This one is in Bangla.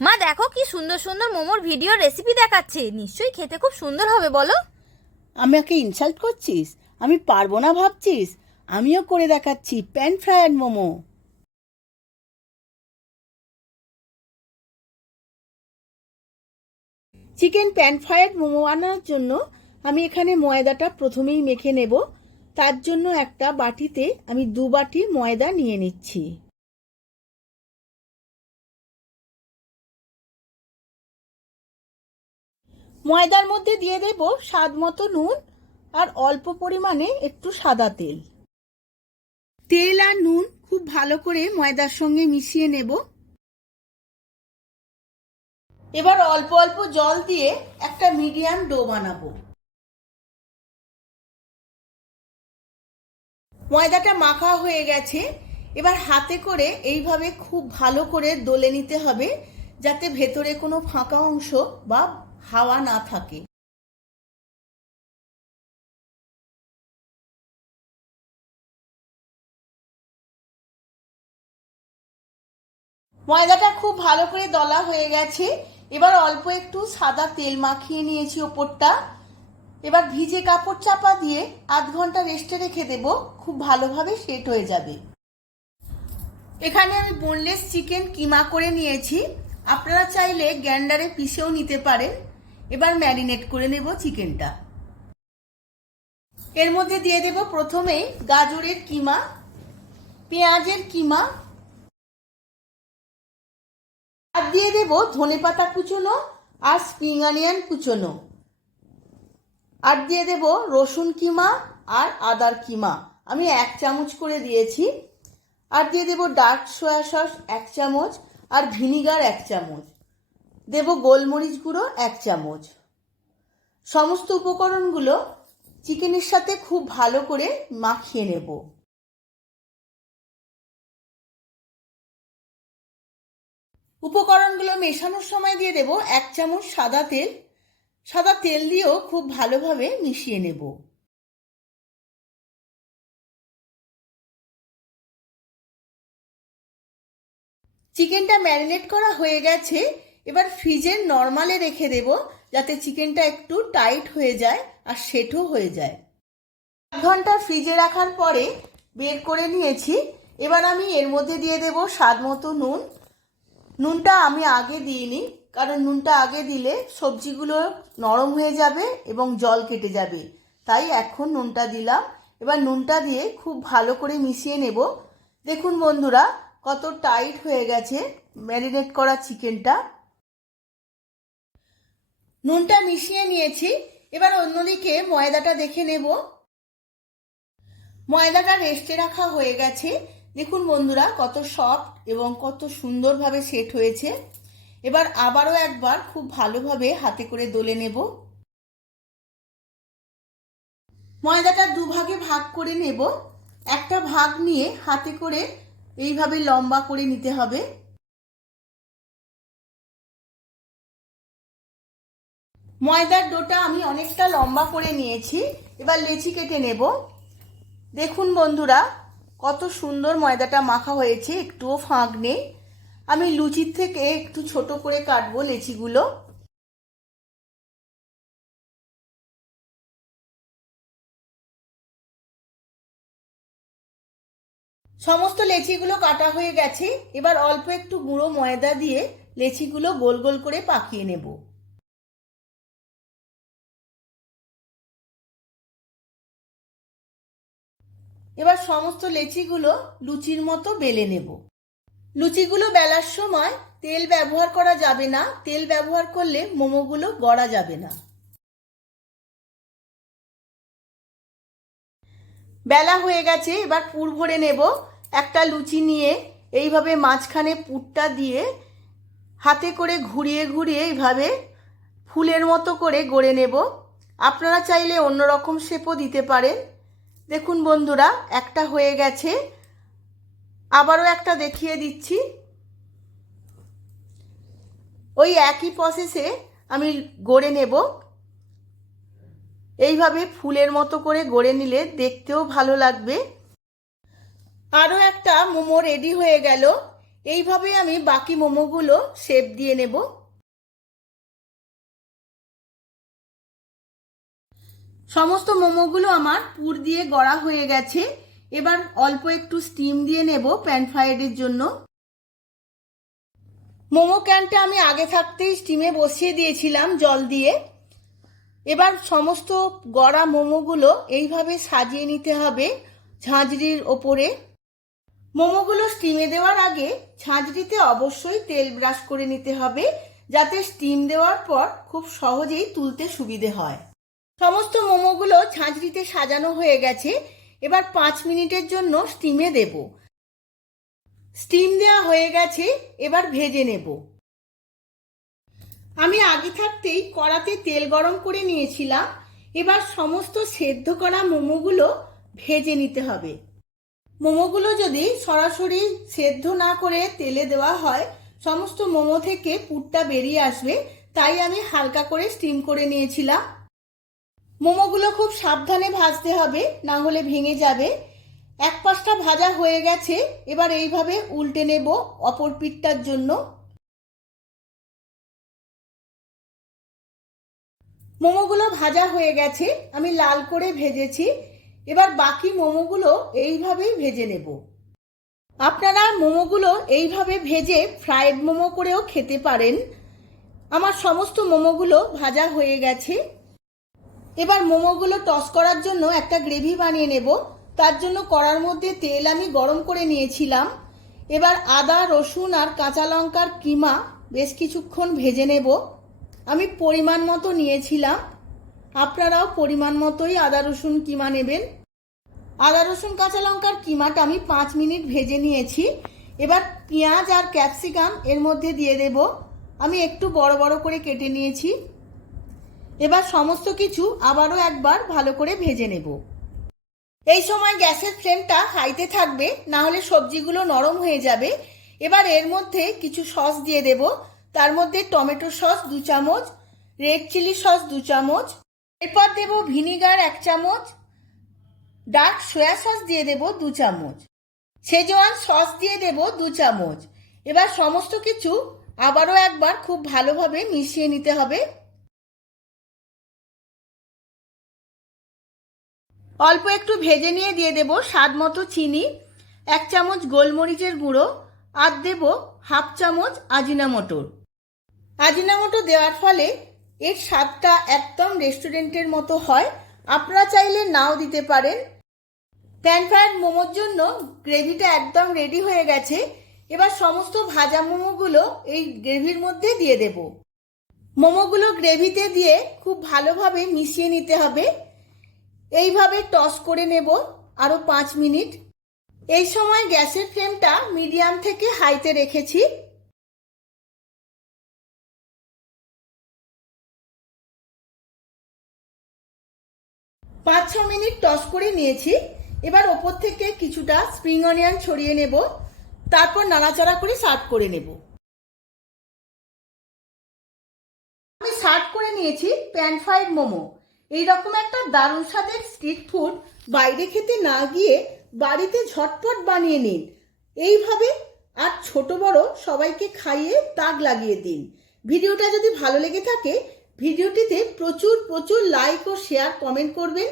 মা দেখো কি সুন্দর সুন্দর মোমোর ভিডিও রেসিপি দেখাচ্ছে, নিশ্চয়ই খেতে খুব সুন্দর হবে বলো। আমাকে ইনসাল্ট করছিস? আমি পারবো না ভাবছিস? আমিও করে দেখাচ্ছি pan fryer momo. Chicken pan fryer momo বানানোর জন্য আমি এখানে ময়দাটা প্রথমেই মেখে নেব। তার জন্য একটা বাটিতে আমি 2 বাটি ময়দা নিয়ে নিচ্ছি। ময়দার মধ্যে দিয়ে দেব স্বাদ মতো নুন আর অল্প পরিমাণে একটু সাদা তেল। তেল আর নুন খুব ভালো করে ময়দার সঙ্গে মিশিয়ে নেব। এবার অল্প অল্প জল দিয়ে একটা মিডিয়াম ডো বানাবো। ময়দাটা মাখা হয়ে গেছে, এবার হাতে করে এইভাবে খুব ভালো করে দলে নিতে হবে, যাতে ভেতরে কোনো ফাঁকা অংশ বা হাওয়া না থাকে। ময়দাটা খুব ভালো করে দলা হয়ে গেছে, এবার অল্প একটু সাদা তেল মাখিয়ে নিয়েছি ওপরটা। এবার ভিজে কাপড় চাপা দিয়ে আধ ঘন্টা রেস্টে রেখে দেব, খুব ভালোভাবে সেট হয়ে যাবে। এখানে আমি বোনলেস চিকেন কিমা করে নিয়েছি, আপনারা চাইলে গ্রাইন্ডারে পিষেও নিতে পারেন। এবার ম্যারিনেট করে নেব চিকেনটা। এর মধ্যে দিয়ে দেব প্রথমেই গাজরের কিমা, পেঁয়াজের কিমা, আর দিয়ে দেব ধনেপাতা কুচোনো আর স্প্রিং অনিয়ন কুচোনো, আর দিয়ে দেব রসুন কিমা আর আদার কিমা, আমি 1 চামচ করে দিয়েছি। আর দিয়ে দেব ডার্ক সয়া সস 1 চামচ আর ভিনিগার 1 চামচ, দেব গোলমরিচ গুঁড়ো 1 চামচ। সমস্ত উপকরণগুলো চিকেনের সাথে খুব ভালো করে মাখিয়ে নেব। উপকরণগুলো মেশানোর সময় দিয়ে দেব 1 চামচ সাদা তেল। সাদা তেল দিয়েও খুব ভালোভাবে মিশিয়ে নেব। চিকেনটা ম্যারিনেট করা হয়ে গেছে, এবার ফ্রিজের নর্মালে রেখে দেব, যাতে চিকেনটা একটু টাইট হয়ে যায় আর সেটও হয়ে যায়। 1 ঘন্টা ফ্রিজে রাখার পরে বের করে নিয়েছি। এবার আমি এর মধ্যে দিয়ে দেব স্বাদ মতো নুন। নুনটা আমি আগে দিইনি, কারণ নুনটা আগে দিলে সবজিগুলো নরম হয়ে যাবে এবং জল কেটে যাবে, তাই এখন নুনটা দিলাম। এবার নুনটা দিয়ে খুব ভালো করে মিশিয়ে নেব। দেখুন বন্ধুরা, কত টাইট হয়ে গেছে ম্যারিনেট করা চিকেনটা। নুনটা মিশিয়ে নিয়েছি, এবার অন্যদিকে ময়দাটা দেখে নেব। ময়দাটা রেস্টে রাখা হয়ে গেছে। দেখুন বন্ধুরা, কত সফট এবং কত সুন্দরভাবে সেট হয়েছে। এবার আবারও একবার খুব ভালোভাবে হাতে করে দলে নেব। ময়দাটা 2 ভাগে ভাগ করে নেব। একটা ভাগ নিয়ে হাতে করে এইভাবে লম্বা করে নিতে হবে। ময়দার ডোটা আমি অনেকটা লম্বা করে নিয়েছি, এবার লেচি কেটে নেব। দেখুন বন্ধুরা, কত সুন্দর ময়দাটা মাখা হয়েছে, একটুও ফাঁক নেই। আমি লুচির থেকে একটু ছোট করে কাটবো লেচিগুলো। সমস্ত লেচিগুলো কাটা হয়ে গেছে, এবার অল্প একটু গুঁড়ো ময়দা দিয়ে লেচিগুলো গোল গোল করে পাকিয়ে নেব। এবার সমস্ত লেচিগুলো লুচির মতো বেলে নেব। লুচিগুলো বেলার সময় তেল ব্যবহার করা যাবে না, তেল ব্যবহার করলে মোমোগুলো গড়া যাবে না। বেলা হয়ে গেছে, এবার পুর ভরে নেব। একটা লুচি নিয়ে এইভাবে মাঝখানে পুরটা দিয়ে হাতে করে ঘুরিয়ে ঘুরিয়ে এইভাবে ফুলের মতো করে গড়ে নেব। আপনারা চাইলে অন্যরকম শেপও দিতে পারেন। দেখুন বন্ধুরা, একটা হয়ে গেছে, আবারও একটা দেখিয়ে দিচ্ছি। ওই একই প্রসেসে আমি গড়ে নেব। এইভাবে ফুলের মতো করে গড়ে নিলে দেখতেও ভালো লাগবে। আরও একটা মোমো রেডি হয়ে গেল। এইভাবে আমি বাকি মোমোগুলো শেপ দিয়ে নেব। সমস্ত মোমোগুলো আমার পুর দিয়ে গড়া হয়ে গেছে। এবার অল্প একটু স্টিম দিয়ে নেব প্যান ফ্রাইডের জন্য। মোমো ক্যানটা আমি আগে থাকতেই স্টিমে বসিয়ে দিয়েছিলাম জল দিয়ে। এবার সমস্ত গড়া মোমোগুলো এইভাবে সাজিয়ে নিতে হবে ঝাঁঝরির ওপরে। মোমোগুলো স্টিমে দেওয়ার আগে ঝাঁঝরিতে অবশ্যই তেল ব্রাশ করে নিতে হবে, যাতে স্টিম দেওয়ার পর খুব সহজেই তুলতে সুবিধে হয়। সমস্ত মোমোগুলো ঝাঁঝরিতে সাজানো হয়ে গেছে। এবার 5 মিনিটের জন্য স্টিমে দেব। স্টিম দেওয়া হয়ে গেছে, এবার ভেজে নেব। আমি আগে থাকতেই কড়াতে তেল গরম করে নিয়েছিলাম। এবার সমস্ত সেদ্ধ করা মোমোগুলো ভেজে নিতে হবে। মোমোগুলো যদি সরাসরি সেদ্ধ না করে তেলে দেওয়া হয়, সমস্ত মোমো থেকে পুরটা বেরিয়ে আসবে, তাই আমি হালকা করে স্টিম করে নিয়েছিলাম। মোমোগুলো খুব সাবধানে ভাজতে হবে, না হলে ভেঙে যাবে। এক পাশটা ভাজা হয়ে গেছে, এবার এইভাবে উল্টে নেব অপর পিঠটার জন্য। মোমোগুলো ভাজা হয়ে গেছে, আমি লাল করে ভেজেছি। এবার বাকি মোমোগুলো এইভাবেই ভেজে নেব। আপনারা মোমোগুলো এইভাবে ভেজে ফ্রাইড মোমো করেও খেতে পারেন। আমার সমস্ত মোমোগুলো ভাজা হয়ে গেছে। এবার মোমোগুলো টস করার জন্য একটা গ্রেভি বানিয়ে নেব। তার জন্য কড়ার মধ্যে তেল আমি গরম করে নিয়েছিলাম। এবার আদা, রসুন আর কাঁচা লঙ্কার কিমা বেশ কিছুক্ষণ ভেজে নেব। আমি পরিমাণ মতো নিয়েছিলাম, আপনারাও পরিমাণ মতোই আদা রসুন কিমা নেবেন। আদা রসুন কাঁচা লঙ্কার কিমাটা আমি 5 মিনিট ভেজে নিয়েছি। এবার পেঁয়াজ আর ক্যাপসিকাম এর মধ্যে দিয়ে দেব। আমি একটু বড় বড় করে কেটে নিয়েছি। এবার সমস্ত কিছু আবারও একবার ভালো করে ভেজে নেব। এই সময় গ্যাসের ফ্লেমটা হাইতে থাকবে, না হলে সবজিগুলো নরম হয়ে যাবে। এবার এর মধ্যে কিছু সস দিয়ে দেব। তার মধ্যে টমেটো সস 2 চামচ, রেড চিলি সস 2 চামচ, এরপর দেব ভিনিগার 1 চামচ, ডার্ক সয়া সস দিয়ে দেব 2 চামচ, শেজওয়ান সস দিয়ে দেব 2 চামচ। এবার সমস্ত কিছু আবারও একবার খুব ভালোভাবে মিশিয়ে নিতে হবে। অল্প একটু ভেজে নিয়ে দিয়ে দেব স্বাদ মতো চিনি, 1 চামচ গোলমরিচের গুঁড়ো, আর দেব 1/2 চামচ আজিনামোটো। আজিনামোটো দেওয়ার ফলে এর স্বাদটা একদম রেস্টুরেন্টের মতো হয়। আপনারা চাইলে নাও দিতে পারেন। প্যান ফ্রাইড মোমোর জন্য গ্রেভিটা একদম রেডি হয়ে গেছে। এবার সমস্ত ভাজা মোমোগুলো এই গ্রেভির মধ্যে দিয়ে দেব। মোমোগুলো গ্রেভিতে দিয়ে খুব ভালোভাবে মিশিয়ে নিতে হবে। এইভাবে টস করে নেব আরো 5 মিনিট। এই সময় গ্যাসের ফ্লেমটা মিডিয়াম থেকে হাইতে রেখেছি। 5-6 মিনিট টস করে নিয়েছি। এবার ওপর থেকে কিছুটা স্প্রিং অনিয়ন ছড়িয়ে নেব, তারপর নাড়াচাড়া করে সার্ভ করে নেব। আমি সার্ভ করে নিয়েছি প্যান ফ্রাইড মোমো। এইরকম একটা দারুণ স্বাদের স্ট্রিট ফুড বাইরে খেতে না গিয়ে বাড়িতে ঝটপট বানিয়ে নিন এইভাবে, আর ছোট বড় সবাইকে খাইয়ে তাক লাগিয়ে দিন। ভিডিওটা যদি ভালো লেগে থাকে ভিডিওটিতে প্রচুর লাইক ও শেয়ার কমেন্ট করবেন।